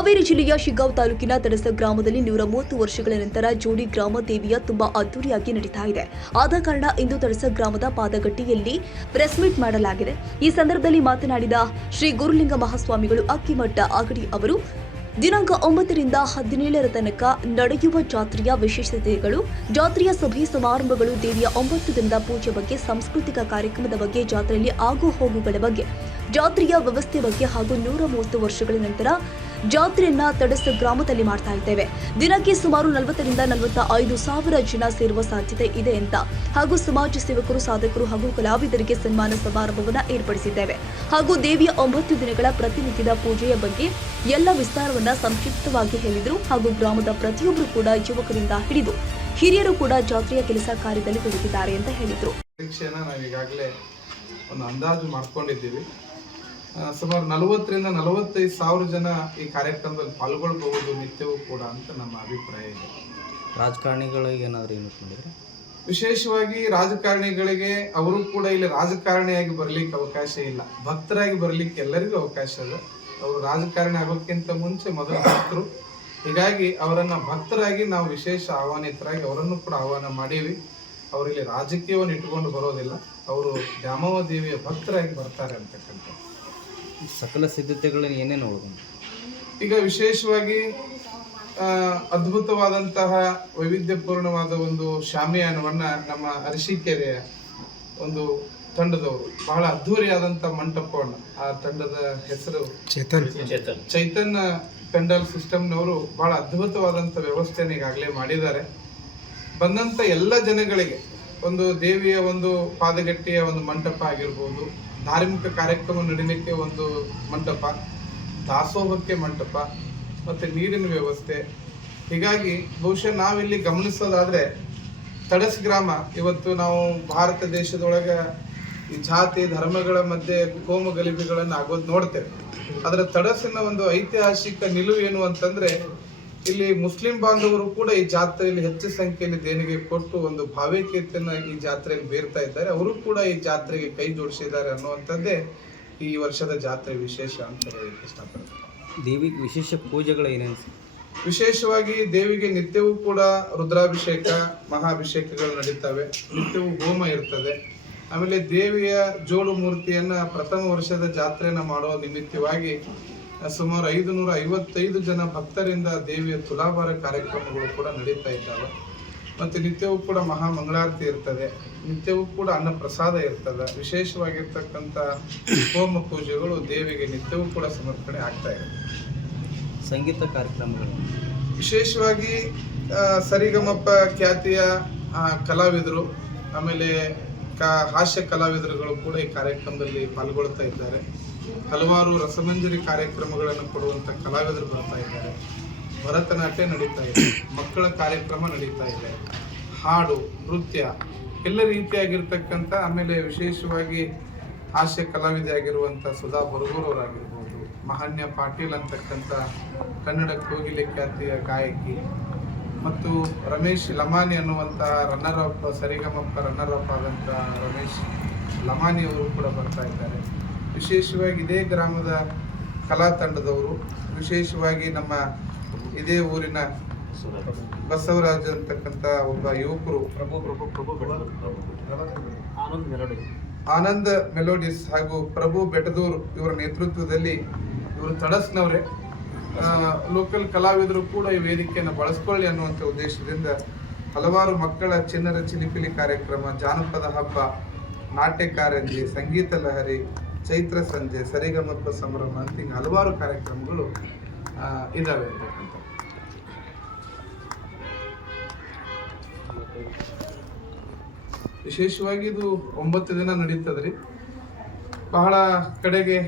ಹಾವೇರಿ ಜಿಲ್ಲೆಯ ಶಿಗ್ಗಾಂವ್ ತಾಲೂಕಿನ ತಡಸ ಗ್ರಾಮದಲ್ಲಿ ನೂರ ಮೂವತ್ತು ವರ್ಷಗಳ ನಂತರ ಜೋಡಿ ಗ್ರಾಮ ದೇವಿಯ ತುಂಬಾ ಅದ್ದೂರಿಯಾಗಿ ನಡೀತಾ ಇದೆ. ಆದ ಕಾರಣ ಇಂದು ತಡಸ ಗ್ರಾಮದ ಪಾದಗಟ್ಟಿಯಲ್ಲಿ ಪ್ರೆಸ್ ಮೀಟ್ ಮಾಡಲಾಗಿದೆ. ಈ ಸಂದರ್ಭದಲ್ಲಿ ಮಾತನಾಡಿದ ಶ್ರೀ ಗುರುಲಿಂಗ ಮಹಾಸ್ವಾಮಿಗಳು ಅಕ್ಕಿಮಠ ಅಗಡಿ ಅವರು, ದಿನಾಂಕ ಒಂಬತ್ತರಿಂದ ಹದಿನೇಳರ ತನಕ ನಡೆಯುವ ಜಾತ್ರೆಯ ವಿಶೇಷತೆಗಳು, ಜಾತ್ರೆಯ ಸಭೆ ಸಮಾರಂಭಗಳು, ದೇವಿಯ ಒಂಬತ್ತು ದಿನದ ಪೂಜೆ ಬಗ್ಗೆ ಸಾಂಸ್ಕೃತಿಕ ಕಾರ್ಯಕ್ರಮದ ಬಗ್ಗೆ, ಜಾತ್ರೆಯಲ್ಲಿ ಆಗು ಹೋಗುಗಳ ಬಗ್ಗೆ, ಜಾತ್ರೆಯ ವ್ಯವಸ್ಥೆ ಬಗ್ಗೆ ಹಾಗೂ ನೂರ ಮೂವತ್ತು ವರ್ಷಗಳ ನಂತರ ಜಾತ್ರೆಯನ್ನ ತಡಸ ಗ್ರಾಮದಲ್ಲಿ ಮಾಡ್ತಾ ಇದ್ದೇವೆ. ದಿನಕ್ಕೆ ಸುಮಾರು ನಲವತ್ತರಿಂದ ನಲವತ್ತ ಐದು ಸಾವಿರ ಜನ ಸೇರುವ ಸಾಧ್ಯತೆ ಇದೆ ಅಂತ ಹಾಗೂ ಸಮಾಜ ಸೇವಕರು, ಸಾಧಕರು ಹಾಗೂ ಕಲಾವಿದರಿಗೆ ಸನ್ಮಾನ ಸಮಾರಂಭವನ್ನ ಏರ್ಪಡಿಸಿದ್ದೇವೆ. ಹಾಗೂ ದೇವಿಯ ಒಂಬತ್ತು ದಿನಗಳ ಪ್ರತಿನಿತ್ಯದ ಪೂಜೆಯ ಬಗ್ಗೆ ಎಲ್ಲ ವಿಸ್ತಾರವನ್ನ ಸಂಕ್ಷಿಪ್ತವಾಗಿ ಹೇಳಿದರು ಹಾಗೂ ಗ್ರಾಮದ ಪ್ರತಿಯೊಬ್ಬರು ಕೂಡ ಯುವಕರಿಂದ ಹಿಡಿದು ಹಿರಿಯರು ಕೂಡ ಜಾತ್ರೆಯ ಕೆಲಸ ಕಾರ್ಯದಲ್ಲಿ ತೊಡಗಿದ್ದಾರೆ ಅಂತ ಹೇಳಿದರು. ಒಂದು ಅಂದಾಜು ಮಾಡ್ಕೊಂಡಿದ್ದೀವಿ. ಸುಮಾರು ನಲವತ್ತರಿಂದ ನಲವತ್ತೈದು ಸಾವಿರ ಜನ ಈ ಕಾರ್ಯಕ್ರಮದಲ್ಲಿ ಪಾಲ್ಗೊಳ್ಬಹುದು ನಿತ್ಯವೂ ಕೂಡ ಅಂತ ನಮ್ಮ ಅಭಿಪ್ರಾಯ ಇದೆ. ರಾಜಕಾರಣಿಗಳಿಗೆ ಏನಾದರೂ ಏನು ಮಾಡಿದ್ರೆ ವಿಶೇಷವಾಗಿ ರಾಜಕಾರಣಿಗಳಿಗೆ ಅವರು ಕೂಡ ಇಲ್ಲಿ ರಾಜಕಾರಣಿಯಾಗಿ ಬರಲಿಕ್ಕೆ ಅವಕಾಶ ಇಲ್ಲ. ಭಕ್ತರಾಗಿ ಬರಲಿಕ್ಕೆ ಎಲ್ಲರಿಗೂ ಅವಕಾಶ ಇದೆ. ಅವರು ರಾಜಕಾರಣಿ ಆಗೋಕ್ಕಿಂತ ಮುಂಚೆ ಮೊದಲು ಭಕ್ತರು. ಹೀಗಾಗಿ ಅವರನ್ನು ಭಕ್ತರಾಗಿ ನಾವು ವಿಶೇಷ ಆಹ್ವಾನಿತರಾಗಿ ಅವರನ್ನು ಕೂಡ ಆಹ್ವಾನ ಮಾಡೀವಿ. ಅವರು ಇಲ್ಲಿ ರಾಜಕೀಯವನ್ನು ಇಟ್ಕೊಂಡು ಬರೋದಿಲ್ಲ. ಅವರು ದ್ಯಾಮವ ದೇವಿಯ ಭಕ್ತರಾಗಿ ಬರ್ತಾರೆ ಅಂತಕ್ಕಂಥ ಸಕಲ ಸಿದ್ಧತೆಗಳನ್ನು ಏನೇನು ಒಳಗೊಂಡು ಈಗ ವಿಶೇಷವಾಗಿ ಅದ್ಭುತವಾದಂತಹ ವೈವಿಧ್ಯಪೂರ್ಣವಾದ ಒಂದು ಶಾಮಿಯಾನವನ್ನ ನಮ್ಮ ಅರಸೀಕೆರೆಯ ಒಂದು ತಂಡದವರು ಬಹಳ ಅದ್ಧೂರಿಯಾದಂಥ ಮಂಟಪವನ್ನು ಆ ತಂಡದ ಹೆಸರು ಚೇತನ್. ಚೈತನ್ಯ ಪೆಂಡಲ್ ಸಿಸ್ಟಮ್ನವರು ಬಹಳ ಅದ್ಭುತವಾದಂಥ ವ್ಯವಸ್ಥೆಯನ್ನು ಈಗಾಗಲೇ ಮಾಡಿದ್ದಾರೆ. ಬಂದಂಥ ಎಲ್ಲ ಜನಗಳಿಗೆ ಒಂದು ದೇವಿಯ ಒಂದು ಪಾದಗಟ್ಟಿಯ ಒಂದು ಮಂಟಪ ಆಗಿರ್ಬೋದು ಧಾರ್ಮಿಕ ಕಾರ್ಯಕ್ರಮ ನಡೀಲಿಕ್ಕೆ ಒಂದು ಮಂಟಪ, ದಾಸೋಹಕ್ಕೆ ಮಂಟಪ ಮತ್ತೆ ನೀರಿನ ವ್ಯವಸ್ಥೆ. ಹೀಗಾಗಿ ಬಹುಶಃ ನಾವಿಲ್ಲಿ ಗಮನಿಸೋದಾದರೆ ತಡಸ್ ಗ್ರಾಮ ಇವತ್ತು ನಾವು ಭಾರತ ದೇಶದೊಳಗೆ ಈ ಜಾತಿ, ಧರ್ಮಗಳ ಮಧ್ಯೆ ಕೋಮು ಗಲಿಬಿಗಳನ್ನು ಆಗೋದು ನೋಡ್ತೇವೆ. ಅದರ ತಡಸಿನ ಒಂದು ಐತಿಹಾಸಿಕ ನಿಲುವು ಏನು ಅಂತಂದ್ರೆ ಇಲ್ಲಿ ಮುಸ್ಲಿಂ ಬಾಂಧವರು ಕೂಡ ಈ ಜಾತ್ರೆಯಲ್ಲಿ ಹೆಚ್ಚು ಸಂಖ್ಯೆಯಲ್ಲಿ ದೇಣಿಗೆ ಕೊಟ್ಟು ಒಂದು ಭಾವೈಕ್ಯತೆಯನ್ನ ಈ ಜಾತ್ರೆಯಲ್ಲಿ ಬೇರ್ತಾ ಇದ್ದಾರೆ. ಅವರು ಕೂಡ ಈ ಜಾತ್ರೆಗೆ ಕೈ ಜೋಡಿಸಿದ್ದಾರೆ ಅನ್ನುವಂಥದ್ದೇ ಈ ವರ್ಷದ ಜಾತ್ರೆ ವಿಶೇಷ ಅಂತ ಹೇಳಲಿಕ್ಕೆ ಇಷ್ಟಪಡ್ತಾರೆ ದೇವಿಗೆ ವಿಶೇಷ ಪೂಜೆಗಳು ಏನೇನು ವಿಶೇಷವಾಗಿ ದೇವಿಗೆ ನಿತ್ಯವೂ ಕೂಡ ರುದ್ರಾಭಿಷೇಕ ಮಹಾಭಿಷೇಕಗಳು ನಡೀತವೆ. ನಿತ್ಯವೂ ಹೋಮ ಇರ್ತದೆ. ಆಮೇಲೆ ದೇವಿಯ ಜೋಡು ಮೂರ್ತಿಯನ್ನ ಪ್ರಥಮ ವರ್ಷದ ಜಾತ್ರೆಯನ್ನು ಮಾಡುವ ನಿಮಿತ್ತವಾಗಿ ಸುಮಾರು ಐದು ನೂರ ಐವತ್ತೈದು ಜನ ಭಕ್ತರಿಂದ ದೇವಿಯ ತುಲಾಭಾರ ಕಾರ್ಯಕ್ರಮಗಳು ಕೂಡ ನಡೀತಾ ಇದ್ದಾವೆ. ಮತ್ತು ನಿತ್ಯವೂ ಕೂಡ ಮಹಾ ಮಂಗಳಾರತಿ ಇರ್ತದೆ. ನಿತ್ಯವೂ ಕೂಡ ಅನ್ನ ಪ್ರಸಾದ ಇರ್ತದೆ. ವಿಶೇಷವಾಗಿರ್ತಕ್ಕಂಥ ಹೋಮ ಪೂಜೆಗಳು ದೇವಿಗೆ ನಿತ್ಯವೂ ಕೂಡ ಸಮರ್ಪಣೆ ಆಗ್ತಾ ಇದೆ. ಸಂಗೀತ ಕಾರ್ಯಕ್ರಮಗಳು. ವಿಶೇಷವಾಗಿ ಸರಿಗಮಪ್ಪ ಸರಿಗಮಪ ಖ್ಯಾತಿಯ ಕಲಾವಿದರು ಆಮೇಲೆ ಕ ಹಾಸ್ಯ ಕಲಾವಿದರುಗಳು ಕೂಡ ಈ ಕಾರ್ಯಕ್ರಮದಲ್ಲಿ ಪಾಲ್ಗೊಳ್ತಾ ಇದ್ದಾರೆ. ಹಲವಾರು ರಸಮಂಜರಿ ಕಾರ್ಯಕ್ರಮಗಳನ್ನು ಕೊಡುವಂಥ ಕಲಾವಿದರು ಬರ್ತಾ ಇದ್ದಾರೆ. ಭರತನಾಟ್ಯ ನಡೀತಾ ಇದೆ. ಮಕ್ಕಳ ಕಾರ್ಯಕ್ರಮ ನಡೀತಾ ಇದೆ. ಹಾಡು, ನೃತ್ಯ ಎಲ್ಲ ರೀತಿಯಾಗಿರ್ತಕ್ಕಂಥ ಆಮೇಲೆ ವಿಶೇಷವಾಗಿ ಹಾಸ್ಯ ಕಲಾವಿದೆ ಆಗಿರುವಂಥ ಸುಧಾ ಬರಗೂರವರಾಗಿರ್ಬೋದು ಮಹಾನ್ಯ ಪಾಟೀಲ್ ಅಂತಕ್ಕಂಥ ಕನ್ನಡ ಕೋಗಿಲೆ ಖ್ಯಾತಿಯ ಗಾಯಕಿ ಮತ್ತು ರಮೇಶ್ ಲಮಾನಿ ಅನ್ನುವಂಥ runner up Saregamapa runner up ಆದಂಥ ರಮೇಶ್ ಲಮಾನಿ ಅವರು ಕೂಡ ಬರ್ತಾ ಇದ್ದಾರೆ. ವಿಶೇಷವಾಗಿ ಇದೇ ಗ್ರಾಮದ ಕಲಾ ತಂಡದವರು ವಿಶೇಷವಾಗಿ ನಮ್ಮ ಇದೇ ಊರಿನ ಬಸವರಾಜ್ ಅಂತಕ್ಕಂಥ ಒಬ್ಬ ಯುವಕರು. ಆನಂದ ಮೆಲೋಡಿಸ್ ಹಾಗೂ ಪ್ರಭು ಬೆಟದೂರ್ ಇವರ ನೇತೃತ್ವದಲ್ಲಿ ಇವರು ತಡಸ್ನವರೇ. ಲೋಕಲ್ ಕಲಾವಿದರು ಕೂಡ ಈ ವೇದಿಕೆಯನ್ನು ಬಳಸ್ಕೊಳ್ಳಿ ಅನ್ನುವಂಥ ಉದ್ದೇಶದಿಂದ ಹಲವಾರು ಮಕ್ಕಳ ಚಿನ್ನರ ಚಿಲಿಪಿಲಿ ಕಾರ್ಯಕ್ರಮ ಜಾನಪದ ಹಬ್ಬ ನಾಟ್ಯ ಕಾರಂಜಿ ಸಂಗೀತ ಲಹರಿ ಚೈತ್ರ ಸಂಜೆ ಸರಿಗಮಪ್ಪ ಸಂಭ್ರಮ ಅಂತ ಹಿಂಗೆ ಹಲವಾರು ಕಾರ್ಯಕ್ರಮಗಳು ಇದ್ದಾವೆ ಅಂತಕ್ಕಂಥ ವಿಶೇಷವಾಗಿ ಇದು ಒಂಬತ್ತು ದಿನ ನಡೀತದ್ರಿ. ಬಹಳ ಕಡೆಗೆ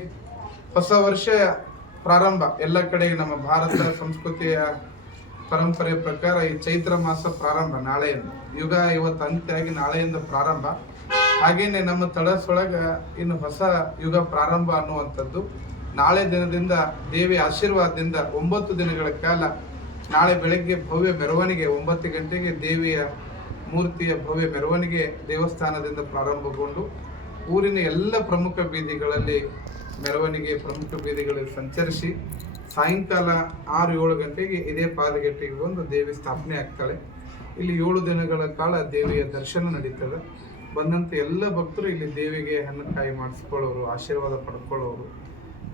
ಹೊಸ ವರ್ಷ ಪ್ರಾರಂಭ. ಎಲ್ಲ ಕಡೆಗೆ ನಮ್ಮ ಭಾರತ, ಸಂಸ್ಕೃತಿಯ ಪರಂಪರೆ ಪ್ರಕಾರ ಈ ಚೈತ್ರ ಮಾಸ ಪ್ರಾರಂಭ ನಾಳೆಯಿಂದ. ಯುಗ ಇವತ್ತು ಅಂತ್ಯ ಆಗಿ ನಾಳೆಯಿಂದ ಪ್ರಾರಂಭ. ಹಾಗೇನೆ ನಮ್ಮ ತಳಸೊಳಗ ಇನ್ನು ಹೊಸ ಯುಗ ಪ್ರಾರಂಭ ಅನ್ನುವಂಥದ್ದು. ನಾಳೆ ದಿನದಿಂದ ದೇವಿ ಆಶೀರ್ವಾದದಿಂದ ಒಂಬತ್ತು ದಿನಗಳ ಕಾಲ ನಾಳೆ ಬೆಳಗ್ಗೆ ಭವ್ಯ ಮೆರವಣಿಗೆ, ಒಂಬತ್ತು ಗಂಟೆಗೆ ದೇವಿಯ ಮೂರ್ತಿಯ ಭವ್ಯ ಮೆರವಣಿಗೆ ದೇವಸ್ಥಾನದಿಂದ ಪ್ರಾರಂಭಗೊಂಡು ಊರಿನ ಎಲ್ಲ ಪ್ರಮುಖ ಬೀದಿಗಳಲ್ಲಿ ಮೆರವಣಿಗೆ ಪ್ರಮುಖ ಬೀದಿಗಳಲ್ಲಿ ಸಂಚರಿಸಿ ಸಾಯಂಕಾಲ ಆರು ಏಳು ಗಂಟೆಗೆ ಇದೇ ಪಾದಗಟ್ಟಿಗೆ ಬಂದು ದೇವಿ ಸ್ಥಾಪನೆ ಆಗ್ತಾಳೆ. ಇಲ್ಲಿ ಏಳು ದಿನಗಳ ಕಾಲ ದೇವಿಯ ದರ್ಶನ ನಡೀತದೆ. ಬಂದಂಥ ಎಲ್ಲ ಭಕ್ತರು ಇಲ್ಲಿ ದೇವಿಗೆ ಹಣ್ಣುಕಾಯಿ ಮಾಡಿಸ್ಕೊಳ್ಳೋರು, ಆಶೀರ್ವಾದ ಪಡ್ಕೊಳ್ಳೋರು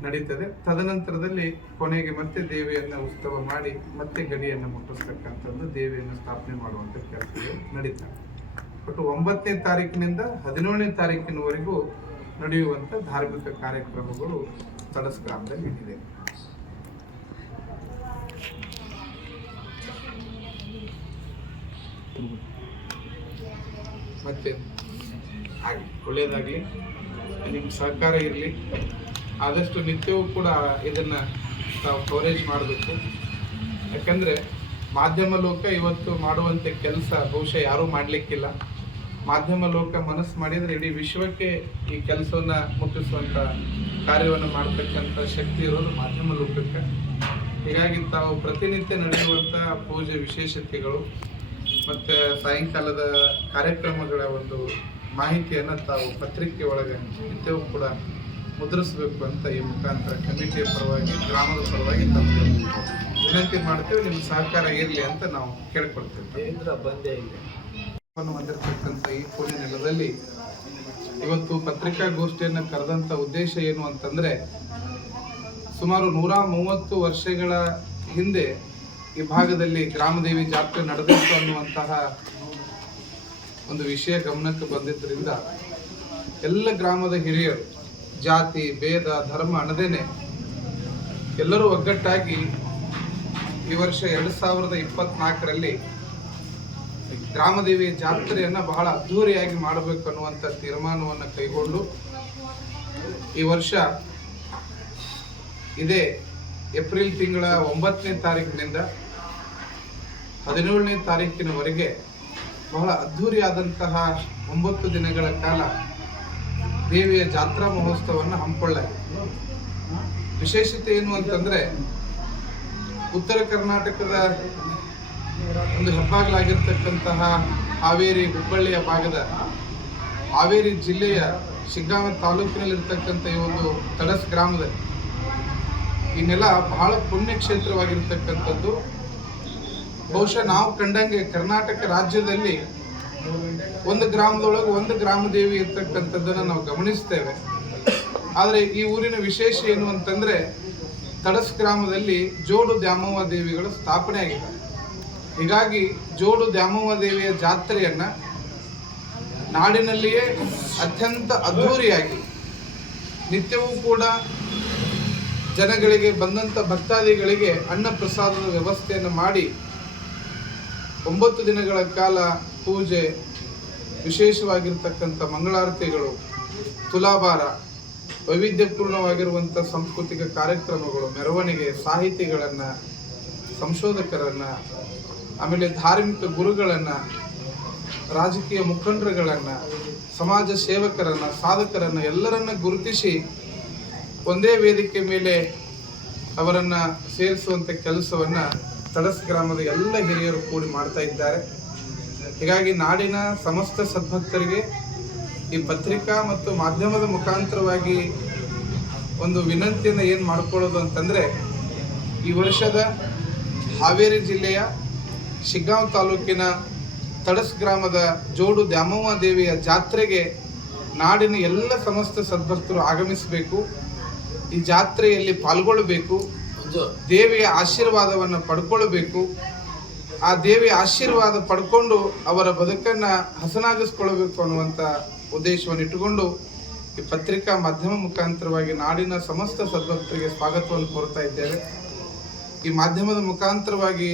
ನಡೀತದೆ. ತದನಂತರದಲ್ಲಿ ಕೊನೆಗೆ ಮತ್ತೆ ದೇವಿಯನ್ನು ಉತ್ಸವ ಮಾಡಿ ಮತ್ತೆ ಗಡಿಯನ್ನು ಮುಟ್ಟಿಸ್ತಕ್ಕಂಥದ್ದು ದೇವಿಯನ್ನು ಸ್ಥಾಪನೆ ಮಾಡುವಂಥ ಕೆಲಸಗಳು ನಡೀತಾರೆ ಒಟ್ಟು ಒಂಬತ್ತನೇ ತಾರೀಕಿನಿಂದ ಹದಿನೇಳನೇ ತಾರೀಕಿನವರೆಗೂ ನಡೆಯುವಂಥ ಧಾರ್ಮಿಕ ಕಾರ್ಯಕ್ರಮಗಳು ತಡಸ್ ಗ್ರಾಮದಲ್ಲಿ ಇದೆ. ಮತ್ತೆ? ಆಗಲಿ ಒಳ್ಳೆಯದಾಗಲಿ ನಿಮ್ಮ ಸಹಕಾರ ಇರಲಿ. ಆದಷ್ಟು ನಿತ್ಯವೂ ಕೂಡ ಇದನ್ನು ತಾವು ಕವರೇಜ್ ಮಾಡಬೇಕು. ಯಾಕಂದರೆ ಮಾಧ್ಯಮ ಲೋಕ ಇವತ್ತು ಮಾಡುವಂಥ ಕೆಲಸ ಬಹುಶಃ ಯಾರೂ ಮಾಡಲಿಕ್ಕಿಲ್ಲ. ಮಾಧ್ಯಮ ಲೋಕ ಮನಸ್ಸು ಮಾಡಿದರೆ ಇಡೀ ವಿಶ್ವಕ್ಕೆ ಈ ಕೆಲಸವನ್ನು ಮುಟ್ಟಿಸುವಂಥ ಕಾರ್ಯವನ್ನು ಮಾಡ್ತಕ್ಕಂಥ ಶಕ್ತಿ ಇರೋದು ಮಾಧ್ಯಮ ಲೋಕಕ್ಕೆ. ಹೀಗಾಗಿ ತಾವು ಪ್ರತಿನಿತ್ಯ ನಡೆಯುವಂಥ ಪೂಜೆ ವಿಶೇಷತೆಗಳು, ಮತ್ತು ಸಾಯಂಕಾಲದ ಕಾರ್ಯಕ್ರಮಗಳ ಒಂದು ಮಾಹಿತಿಯನ್ನು ತಾವು ಪತ್ರಿಕೆ ಒಳಗೆ ನಿತ್ಯವೂ ಕೂಡ ಮುದ್ರಿಸಬೇಕು ಅಂತ ಈ ಮುಖಾಂತರ ಕಮಿಟಿಯ ಪರವಾಗಿ ಗ್ರಾಮದ ಪರವಾಗಿ ತಮಗೆ ವಿನಂತಿ ಮಾಡ್ತೇವೆ. ನಿಮ್ಮ ಸಹಕಾರ ಇರಲಿ ಅಂತ ನಾವು ಕೇಳ್ಕೊಳ್ತೇವೆ. ವನ್ನು ಹೊಂದಿರತಕ್ಕಂಥ ಈ ಪುಣ್ಯ ನೆಲದಲ್ಲಿ ಇವತ್ತು ಪತ್ರಿಕಾಗೋಷ್ಠಿಯನ್ನು ಕರೆದಂಥ ಉದ್ದೇಶ ಏನು ಅಂತಂದ್ರೆ ಸುಮಾರು ನೂರ ಮೂವತ್ತು ವರ್ಷಗಳ ಹಿಂದೆ ಈ ಭಾಗದಲ್ಲಿ ಗ್ರಾಮದೇವಿ ಜಾತ್ರೆ ನಡೆದಿತ್ತು ಅನ್ನುವಂತಹ ಒಂದು ವಿಷಯ ಗಮನಕ್ಕೆ ಬಂದಿದ್ದರಿಂದ ಎಲ್ಲ ಗ್ರಾಮದ ಹಿರಿಯರು, ಜಾತಿ, ಭೇದ, ಧರ್ಮ ಅನ್ನದೇನೆ ಎಲ್ಲರೂ ಒಗ್ಗಟ್ಟಾಗಿ ಈ ವರ್ಷ ಎರಡು ಸಾವಿರದ ಇಪ್ಪತ್ನಾಲ್ಕರಲ್ಲಿ ಗ್ರಾಮದೇವಿಯ ಜಾತ್ರೆಯನ್ನು ಬಹಳ ಅದ್ಧೂರಿಯಾಗಿ ಮಾಡಬೇಕು ಅನ್ನುವಂಥ ತೀರ್ಮಾನವನ್ನು ಕೈಗೊಂಡು ಈ ವರ್ಷ ಇದೇ ಏಪ್ರಿಲ್ ತಿಂಗಳ ಒಂಬತ್ತನೇ ತಾರೀಕಿನಿಂದ ಹದಿನೇಳನೇ ತಾರೀಕಿನವರೆಗೆ ಬಹಳ ಅದ್ಧೂರಿಯಾದಂತಹ ಒಂಬತ್ತು ದಿನಗಳ ಕಾಲ ದೇವಿಯ ಜಾತ್ರಾ ಮಹೋತ್ಸವವನ್ನು ಹಮ್ಮಿಕೊಳ್ಳಲಾಗಿದೆ ವಿಶೇಷತೆ ಏನು ಅಂತಂದ್ರೆ, ಉತ್ತರ ಕರ್ನಾಟಕದ ಒಂದು ಹೆಬ್ಬಾಗಲಾಗಿರ್ತಕ್ಕಂತಹ ಹಾವೇರಿ ಹುಬ್ಬಳ್ಳಿಯ ಭಾಗದ ಹಾವೇರಿ ಜಿಲ್ಲೆಯ ಶಿಗ್ಗಾಂವ ತಾಲೂಕಿನಲ್ಲಿರ್ತಕ್ಕಂಥ ಈ ಒಂದು ತಡಸ್ ಗ್ರಾಮದಲ್ಲಿ, ಈ ನೆಲ ಬಹಳ ಪುಣ್ಯ ಕ್ಷೇತ್ರವಾಗಿರ್ತಕ್ಕಂಥದ್ದು ಬಹುಶಃ ನಾವು ಕಂಡಂಗೆ ಕರ್ನಾಟಕ ರಾಜ್ಯದಲ್ಲಿ ಒಂದು ಗ್ರಾಮದೊಳಗೆ ಒಂದು ಗ್ರಾಮ ದೇವಿ ಇರ್ತಕ್ಕಂಥದ್ದನ್ನು ನಾವು ಗಮನಿಸ್ತೇವೆ. ಆದರೆ ಈ ಊರಿನ ವಿಶೇಷ ಏನು ಅಂತಂದರೆ ತಡಸ್ ಗ್ರಾಮದಲ್ಲಿ ಜೋಡು ದ್ಯಾಮವ್ವ ದೇವಿಗಳು ಸ್ಥಾಪನೆ ಆಗಿದ್ದಾರೆ ಹೀಗಾಗಿ ಜೋಡು ದ್ಯಾಮವ್ವ ದೇವಿಯ ಜಾತ್ರೆಯನ್ನು ನಾಡಿನಲ್ಲಿಯೇ ಅತ್ಯಂತ ಅದ್ಧೂರಿಯಾಗಿ ನಿತ್ಯವೂ ಕೂಡ ಜನಗಳಿಗೆ ಬಂದಂಥ ಭಕ್ತಾದಿಗಳಿಗೆ ಅನ್ನ ಪ್ರಸಾದದ ವ್ಯವಸ್ಥೆಯನ್ನು ಮಾಡಿ ಒಂಬತ್ತು ದಿನಗಳ ಕಾಲ ಪೂಜೆ ವಿಶೇಷವಾಗಿರ್ತಕ್ಕಂಥ ಮಂಗಳಾರತಿಗಳು, ತುಲಾಭಾರ, ವೈವಿಧ್ಯಪೂರ್ಣವಾಗಿರುವಂಥ ಸಾಂಸ್ಕೃತಿಕ ಕಾರ್ಯಕ್ರಮಗಳು, ಮೆರವಣಿಗೆ, ಸಾಹಿತಿಗಳನ್ನು, ಸಂಶೋಧಕರನ್ನು, ಆಮೇಲೆ ಧಾರ್ಮಿಕ ಗುರುಗಳನ್ನು, ರಾಜಕೀಯ ಮುಖಂಡರುಗಳನ್ನು, ಸಮಾಜ ಸೇವಕರನ್ನು, ಸಾಧಕರನ್ನು ಎಲ್ಲರನ್ನ ಗುರುತಿಸಿ ಒಂದೇ ವೇದಿಕೆ ಮೇಲೆ ಅವರನ್ನು ಸೇರಿಸುವಂಥ ಕೆಲಸವನ್ನು ತಡಸ್ ಗ್ರಾಮದ ಎಲ್ಲ ಹಿರಿಯರು ಕೂಡಿ ಮಾಡ್ತಾ ಇದ್ದಾರೆ. ಹೀಗಾಗಿ ನಾಡಿನ ಸಮಸ್ತ ಸದ್ಭಕ್ತರಿಗೆ ಈ ಪತ್ರಿಕಾ ಮತ್ತು ಮಾಧ್ಯಮದ ಮುಖಾಂತರವಾಗಿ ಒಂದು ವಿನಂತಿಯನ್ನು ಏನು ಮಾಡ್ಕೊಳ್ಳೋದು ಅಂತಂದರೆ, ಈ ವರ್ಷದ ಹಾವೇರಿ ಜಿಲ್ಲೆಯ ಶಿಗ್ಗಾಂವ್ ತಾಲೂಕಿನ ತಡಸ್ ಗ್ರಾಮದ ಜೋಡು ದ್ಯಾಮವ್ವ ದೇವಿಯ ಜಾತ್ರೆಗೆ ನಾಡಿನ ಎಲ್ಲ ಸಮಸ್ತ ಸದ್ಭಕ್ತರು ಆಗಮಿಸಬೇಕು. ಈ ಜಾತ್ರೆಯಲ್ಲಿ ಪಾಲ್ಗೊಳ್ಳಬೇಕು. ದೇವಿಯ ಆಶೀರ್ವಾದವನ್ನು ಪಡ್ಕೊಳ್ಬೇಕು. ಆ ದೇವಿಯ ಆಶೀರ್ವಾದ ಪಡ್ಕೊಂಡು ಅವರ ಬದುಕನ್ನ ಹಸನಾಗಿಸ್ಕೊಳ್ಬೇಕು ಅನ್ನುವಂಥ ಉದ್ದೇಶವನ್ನು ಇಟ್ಟುಕೊಂಡು ಈ ಪತ್ರಿಕಾ ಮಾಧ್ಯಮ ಮುಖಾಂತರವಾಗಿ ನಾಡಿನ ಸಮಸ್ತ ಸದ್ಭಕ್ತರಿಗೆ ಸ್ವಾಗತವನ್ನು ಕೋರ್ತಾ ಇದ್ದೇವೆ. ಈ ಮಾಧ್ಯಮದ ಮುಖಾಂತರವಾಗಿ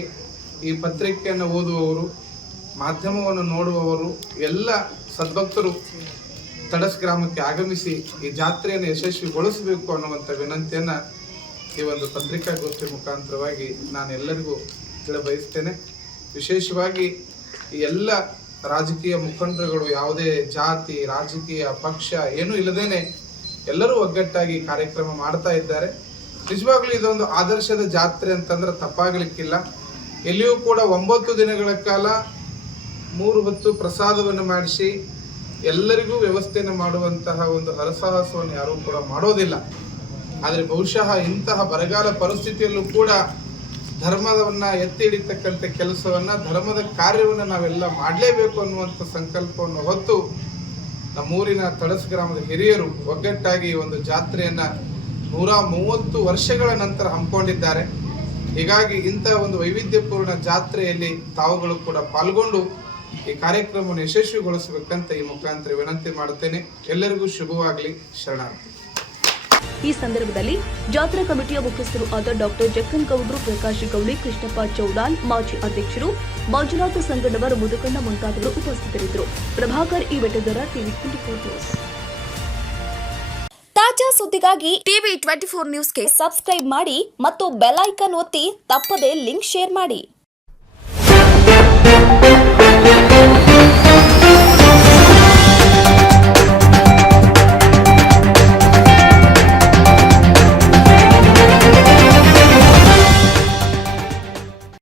ಈ ಪತ್ರಿಕೆಯನ್ನು ಓದುವವರು, ಮಾಧ್ಯಮವನ್ನು ನೋಡುವವರು, ಎಲ್ಲ ಸದ್ಭಕ್ತರು ತಡಸ್ ಗ್ರಾಮಕ್ಕೆ ಆಗಮಿಸಿ ಈ ಜಾತ್ರೆಯನ್ನು ಯಶಸ್ವಿಗೊಳಿಸಬೇಕು ಅನ್ನುವಂಥ ವಿನಂತಿಯನ್ನ ಈ ಒಂದು ಪತ್ರಿಕಾಗೋಷ್ಠಿ ಮುಖಾಂತರವಾಗಿ ನಾನು ಎಲ್ಲರಿಗೂ ಬಯಸ್ತೇನೆ ವಿಶೇಷವಾಗಿ ಎಲ್ಲ ರಾಜಕೀಯ ಮುಖಂಡರುಗಳು, ಯಾವುದೇ ಜಾತಿ, ರಾಜಕೀಯ ಪಕ್ಷ ಏನೂ ಇಲ್ಲದೇನೆ ಎಲ್ಲರೂ ಒಗ್ಗಟ್ಟಾಗಿ ಕಾರ್ಯಕ್ರಮ ಮಾಡ್ತಾ ಇದ್ದಾರೆ. ನಿಜವಾಗ್ಲೂ ಇದೊಂದು ಆದರ್ಶದ ಜಾತ್ರೆ ಅಂತಂದ್ರೆ ತಪ್ಪಾಗಲಿಕ್ಕಿಲ್ಲ. ಎಲ್ಲಿಯೂ ಕೂಡ ಒಂಬತ್ತು ದಿನಗಳ ಕಾಲ ಮೂರು ಹೊತ್ತು ಪ್ರಸಾದವನ್ನು ಮಾಡಿಸಿ ಎಲ್ಲರಿಗೂ ವ್ಯವಸ್ಥೆಯನ್ನು ಮಾಡುವಂತಹ ಒಂದು ಹರಸಾಹಸವನ್ನು ಯಾರೂ ಕೂಡ ಮಾಡೋದಿಲ್ಲ. ಆದರೆ ಬಹುಶಃ ಇಂತಹ ಬರಗಾಲ ಪರಿಸ್ಥಿತಿಯಲ್ಲೂ ಕೂಡ ಧರ್ಮವನ್ನ ಎತ್ತಿ ಹಿಡಿತಕ್ಕಂಥ ಕೆಲಸವನ್ನ, ಧರ್ಮದ ಕಾರ್ಯವನ್ನ ನಾವೆಲ್ಲ ಮಾಡಲೇಬೇಕು ಅನ್ನುವಂಥ ಸಂಕಲ್ಪವನ್ನು ಹೊತ್ತು ನಮ್ಮೂರಿನ ತಡಸ್ ಗ್ರಾಮದ ಹಿರಿಯರು ಒಗ್ಗಟ್ಟಾಗಿ ಒಂದು ಜಾತ್ರೆಯನ್ನ ನೂರ ಮೂವತ್ತು ವರ್ಷಗಳ ನಂತರ ಹಮ್ಮಿಕೊಂಡಿದ್ದಾರೆ. ಹೀಗಾಗಿ ಇಂಥ ಒಂದು ವೈವಿಧ್ಯಪೂರ್ಣ ಜಾತ್ರೆಯಲ್ಲಿ ತಾವುಗಳು ಕೂಡ ಪಾಲ್ಗೊಂಡು ಈ ಕಾರ್ಯಕ್ರಮವನ್ನು ಯಶಸ್ವಿಗೊಳಿಸಬೇಕಂತ ಈ ಮುಖಾಂತರ ವಿನಂತಿ ಮಾಡುತ್ತೇನೆ. ಎಲ್ಲರಿಗೂ ಶುಭವಾಗಲಿ. ಶರಣಾರ್ಥಿ. ಈ ಸಂದರ್ಭದಲ್ಲಿ ಜಾತ್ರಾ ಕಮಿಟಿಯ ಮುಖ್ಯಸ್ಥರು ಆದ ಡಾಕ್ಟರ್ ಜಕ್ಕನ್ ಗೌಡ್ರು ಪ್ರಕಾಶ್ ಗೌಳಿ, ಕೃಷ್ಣಪ್ಪ ಚೌಡಾಲ್ ಮಾಜಿ ಅಧ್ಯಕ್ಷರು, ಮಂಜುನಾಥ ಸಂಗಣ್ಣವರ್ ಮುದುಕಣ್ಣ ಮುಂತಾದವರು ಉಪಸ್ಥಿತರಿದ್ದರು. ಪ್ರಭಾಕರ್, ಈ ಬೆಟ್ಟದರ ಟಿವಿ ಟ್ವೆಂಟಿ ತಾಜಾ ಸುದ್ದಿಗಾಗಿ ಟಿವಿ ಟ್ವೆಂಟಿ ಫೋರ್ ನ್ಯೂಸ್ಗೆ ಸಬ್ಸ್ಕ್ರೈಬ್ ಮಾಡಿ ಮತ್ತು ಬೆಲ್ ಐಕನ್ ಒತ್ತಿ ತಪ್ಪದೇ ಲಿಂಕ್ ಶೇರ್ ಮಾಡಿ.